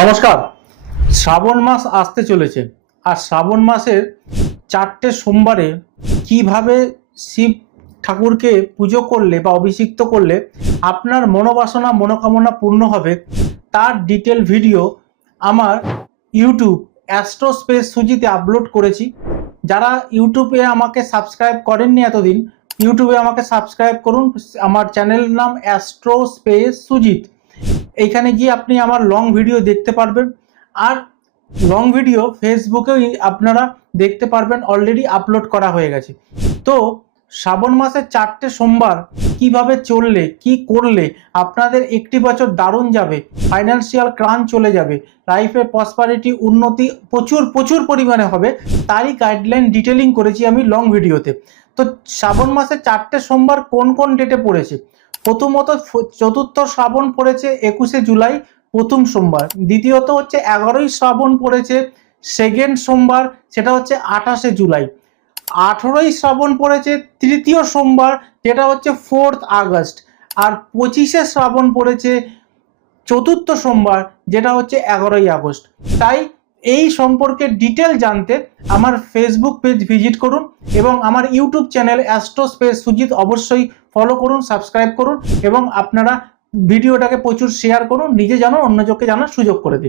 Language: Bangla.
নমস্কার। শ্রাবণ মাস আসতে চলেছে, আর শ্রাবণ মাসের 4টে সোমবারে কিভাবে শিব ঠাকুরকে পুজো করলে বা অভিষিক্ত করলে আপনার মনোবাসনা মনোকামনা পূর্ণ হবে তার ডিটেল ভিডিও আমার ইউটিউব অ্যাস্ট্রো স্পেস সুজিতে আপলোড করেছি। যারা ইউটিউবে আমাকে সাবস্ক্রাইব করেননি এতদিন, ইউটিউবে আমাকে সাবস্ক্রাইব করুন। আমার চ্যানেলের নাম অ্যাস্ট্রো স্পেস সুজিত। এইখানে গিয়ে আপনি আমার লং ভিডিও দেখতে পারবেন, আর লং ভিডিও ফেসবুকেও আপনারা দেখতে পারবেন, অলরেডি আপলোড করা হয়ে গেছে। তো শ্রাবণ মাসের 4টে সোমবার কিভাবে চললে কি করলে আপনাদের একটি বছর দারুণ যাবে, ফাইন্যান্সিয়াল ক্রাঞ্চ চলে যাবে, লাইফে প্রসপারিটি উন্নতি প্রচুর পরিমাণে হবে, তারই গাইডলাইন ডিটেলিং করেছি আমি লং ভিডিওতে। তো শ্রাবণ মাসের 4টে সোমবার কোন কোন ডেটে পড়েছে? প্রথমত চতুর্থ শ্রাবণ পড়েছে 21শে জুলাই, প্রথম সোমবার। দ্বিতীয়ত হচ্ছে 11ই শ্রাবণ পড়েছে সেকেন্ড সোমবার, সেটা হচ্ছে 28শে জুলাই। 18ই শ্রাবণ পড়েছে তৃতীয় সোমবার, যেটা হচ্ছে 4th আগস্ট। আর 25শে শ্রাবণ পড়েছে চতুর্থ সোমবার, যেটা হচ্ছে 11ই আগস্ট। তাই এই সম্পর্কে ডিটেল জানতে আমার ফেসবুক পেজ ভিজিট করুন এবং আমার YouTube channel astro space Sujit অবশ্যই ফলো করুন, সাবস্ক্রাইব করুন এবং আপনারা ভিডিওটাকে প্রচুর শেয়ার করুন, নিজে জানুন, অন্যজনকে জানার সুযোগ করে দিন।